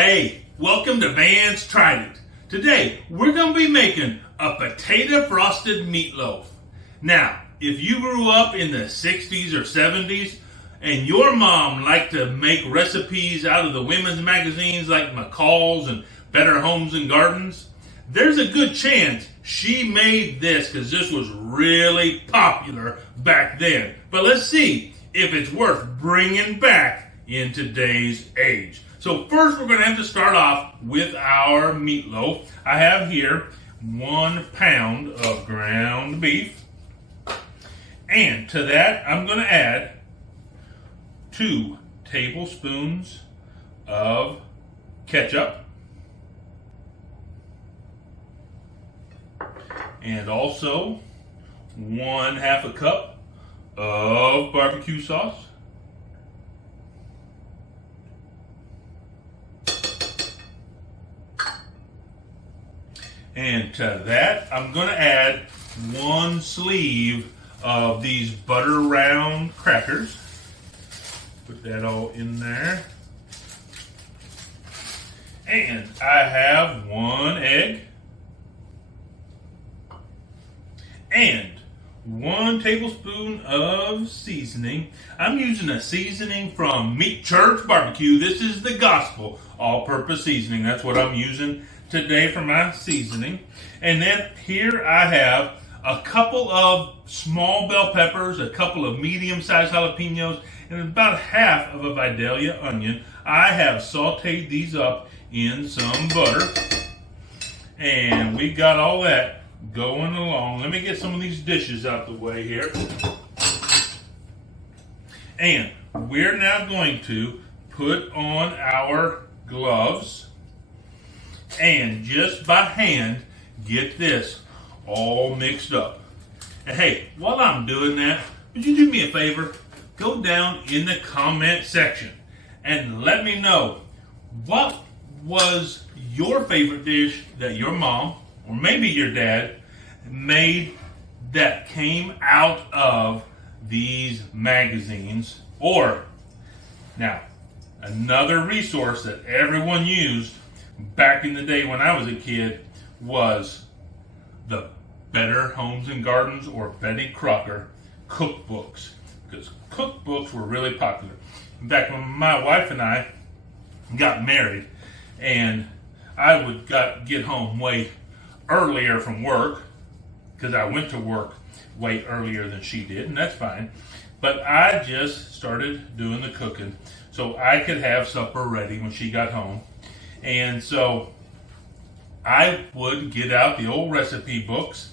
Hey, welcome to Vance Tried It. Today, we're going to be making a potato frosted meatloaf. Now, if you grew up in the 60s or 70s and your mom liked to make recipes out of the women's magazines like McCall's and Better Homes and Gardens, there's a good chance she made this because this was really popular back then. But let's see if it's worth bringing back in today's age. So first we're going to have to start off with our meatloaf. I have here 1 pound of ground beef. And to that I'm going to add 2 tablespoons of ketchup. And also 1/2 cup of BBQ sauce. And to that, I'm going to add 1 sleeve of these butter round crackers. Put that all in there. And I have 1 egg. And 1 tablespoon of seasoning. I'm using a seasoning from Meat Church Barbecue. This is the gospel all-purpose seasoning. That's what I'm using today for my seasoning. And then here I have a couple of small bell peppers, a couple of medium-sized jalapenos, and about 1/2 of a Vidalia onion. I have sautéed these up in some butter. And we got all that going along. Let me get some of these dishes out the way here. And we're now going to put on our gloves and just by hand get this all mixed up. And hey, while I'm doing that, would you do me a favor? Go down in the comment section and let me know what was your favorite dish that your mom or maybe your dad made that came out of these magazines. Or now another resource that everyone used back in the day when I was a kid was the Better Homes and Gardens or Betty Crocker cookbooks, because cookbooks were really popular. In fact, when my wife and I got married and I would get home way earlier from work, because I went to work way earlier than she did, and that's fine. But I just started doing the cooking so I could have supper ready when she got home. And so I would get out the old recipe books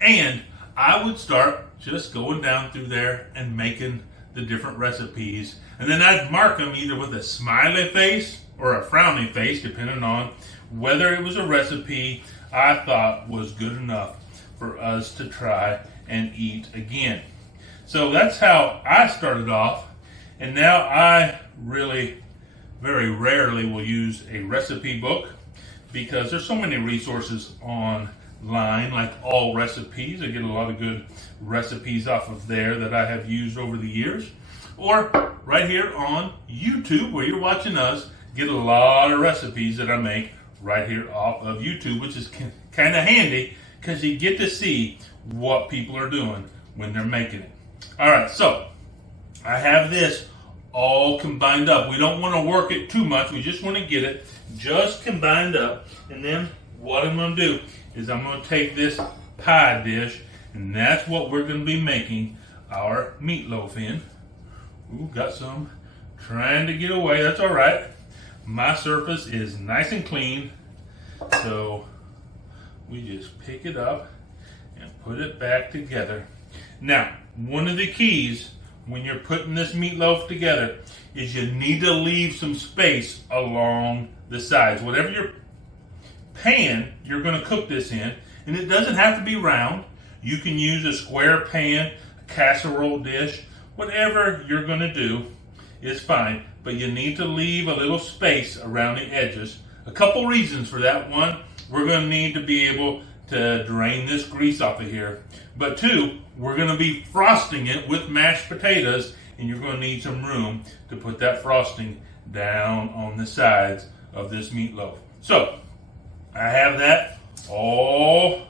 and I would start just going down through there and making the different recipes. And then I'd mark them either with a smiley face or a frowny face, depending on whether it was a recipe I thought was good enough for us to try and eat again. So that's how I started off. And now I really very rarely will use a recipe book because there's so many resources online, like All Recipes. I get a lot of good recipes off of there that I have used over the years. Or right here on YouTube, where you're watching us, get a lot of recipes that I make right here off of YouTube, which is kind of handy because you get to see what people are doing when they're making it. All right, so I have this all combined up. We don't want to work it too much. We just want to get it just combined up. And then what I'm going to do is I'm going to take this pie dish, and that's what we're going to be making our meatloaf in. Ooh, got some trying to get away. That's all right. My surface is nice and clean. So we just pick it up and put it back together. Now, one of the keys when you're putting this meatloaf together is you need to leave some space along the sides. Whatever your pan you're going to cook this in, and it doesn't have to be round. You can use a square pan, a casserole dish, whatever you're going to do is fine, but you need to leave a little space around the edges. A couple reasons for that. One, we're going to need to be able to drain this grease off of here. But 2, we're going to be frosting it with mashed potatoes, and you're going to need some room to put that frosting down on the sides of this meatloaf. So I have that all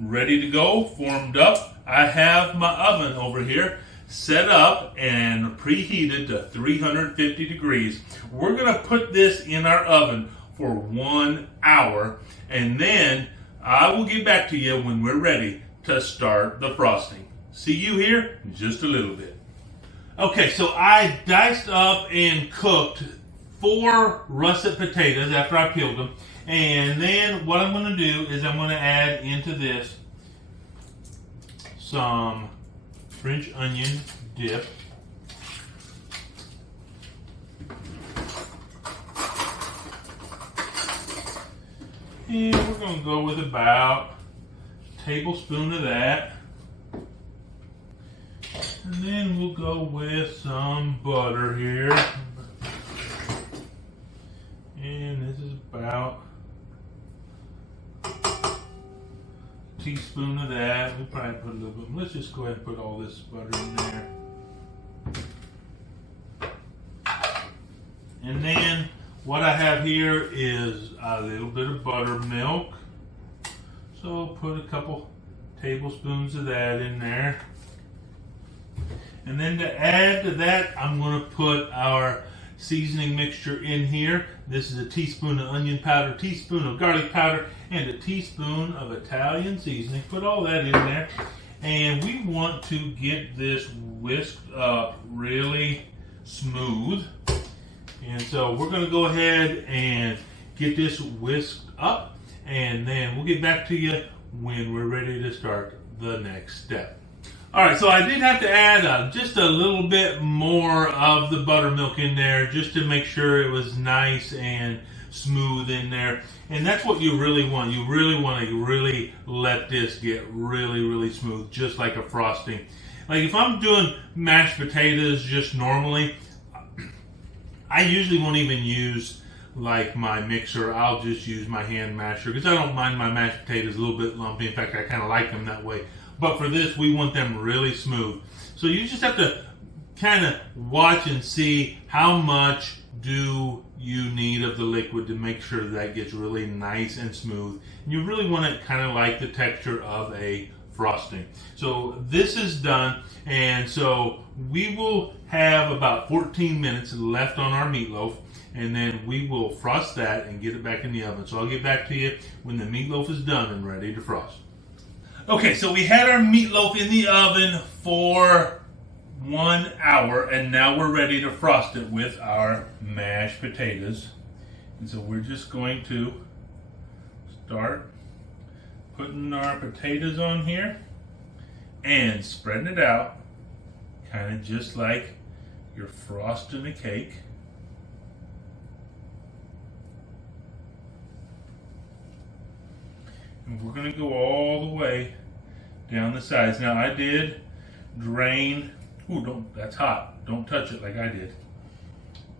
ready to go, formed up. I have my oven over here set up and preheated to 350 degrees. We're going to put this in our oven for 1 hour, and then I will get back to you when we're ready to start the frosting. See you here in just a little bit. Okay, so I diced up and cooked 4 russet potatoes after I peeled them. And then what I'm going to do is I'm going to add into this some French onion dip. And we're going to go with about a tablespoon of that. And then we'll go with some butter here. And this is about a teaspoon of that. We'll probably put a little bit. Let's just go ahead and put all this butter in there. And then what I have here is a little bit of buttermilk. So put a couple tablespoons of that in there. And then to add to that, I'm going to put our seasoning mixture in here. This is a teaspoon of onion powder, teaspoon of garlic powder, and a teaspoon of Italian seasoning. Put all that in there. And we want to get this whisked up really smooth. And so we're going to go ahead and get this whisked up. And then we'll get back to you when we're ready to start the next step. Alright, so I did have to add just a little bit more of the buttermilk in there just to make sure it was nice and smooth in there. And that's what you really want. You really want to really let this get really smooth, just like a frosting. Like if I'm doing mashed potatoes just normally, I usually won't even use like my mixer. I'll just use my hand masher because I don't mind my mashed potatoes a little bit lumpy. In fact, I kind of like them that way. But for this, we want them really smooth. So you just have to kind of watch and see how much do you need of the liquid to make sure that gets really nice and smooth. And you really want it kind of like the texture of a frosting. So this is done, and so we will have about 14 minutes left on our meatloaf, and then we will frost that and get it back in the oven. So I'll get back to you when the meatloaf is done and ready to frost. Okay, so we had our meatloaf in the oven for 1 hour, and now we're ready to frost it with our mashed potatoes. And so we're just going to start putting our potatoes on here and spreading it out, kind of just like you're frosting a cake. And we're going to go all the way down the sides. Now I did drain. Ooh, don't, that's hot. Don't touch it like I did,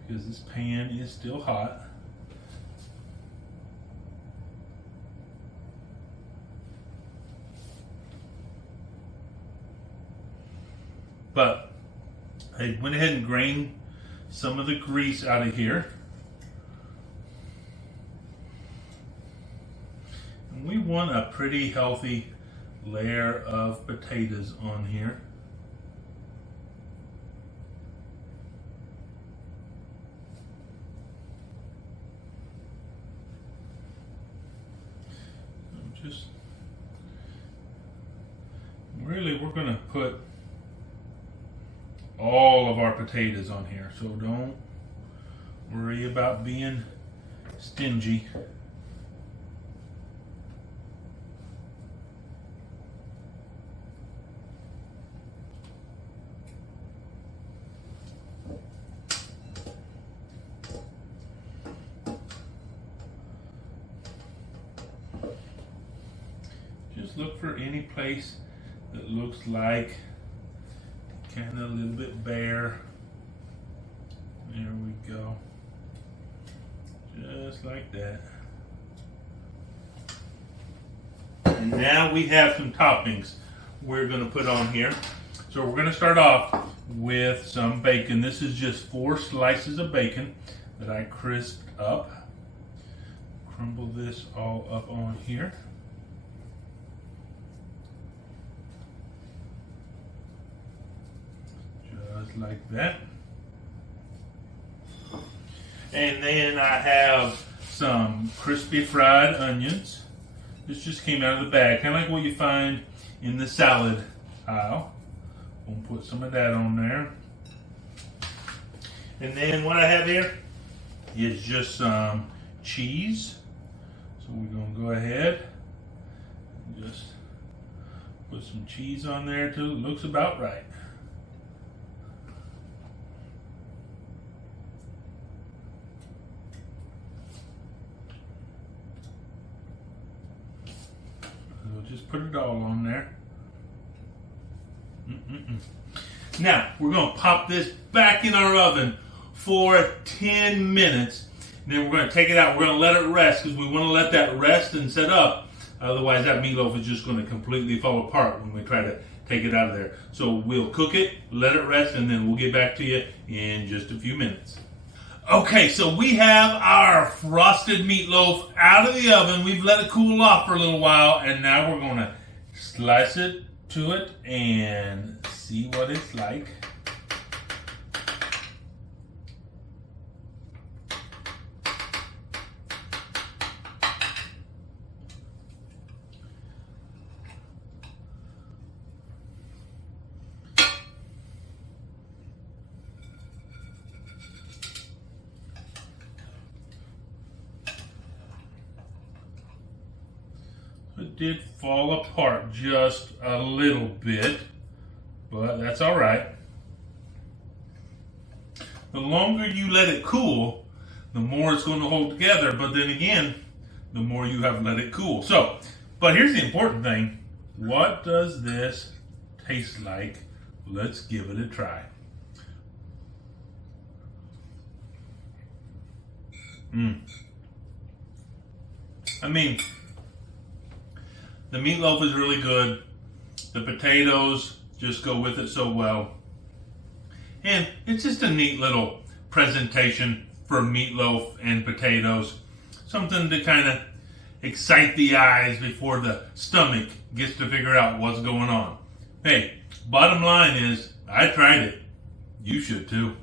because this pan is still hot. But I went ahead and drained some of the grease out of here. And we want a pretty healthy layer of potatoes on here. Just really, we're going to put all of our potatoes on here, so don't worry about being stingy. Just look for any place that looks like kind of a little bit bare. There we go. Just like that. And now we have some toppings we're going to put on here. So we're going to start off with some bacon. This is just 4 slices of bacon that I crisped up. crumble this all up on here. Just like that. And then I have some crispy fried onions. This just came out of the bag, kind of like what you find in the salad aisle. We'll put some of that on there. And then what I have here is just some cheese. So we're going to go ahead and just put some cheese on there too. It looks about right. We'll just put it all on there. Now, we're going to pop this back in our oven for 10 minutes. And then we're going to take it out. We're going to let it rest because we want to let that rest and set up. Otherwise, that meatloaf is just going to completely fall apart when we try to take it out of there. So we'll cook it, let it rest, and then we'll get back to you in just a few minutes. Okay, so we have our frosted meatloaf out of the oven. We've let it cool off for a little while, and now we're going to slice it to it and see what it's like. It did fall apart just a little bit, but that's all right. The longer you let it cool, the more it's going to hold together, but then again, the more you have let it cool. So, but here's the important thing. What does this taste like? Let's give it a try. I mean, the meatloaf is really good. The potatoes just go with it so well. And it's just a neat little presentation for meatloaf and potatoes. Something to kind of excite the eyes before the stomach gets to figure out what's going on. Hey, bottom line is, I tried it. You should too.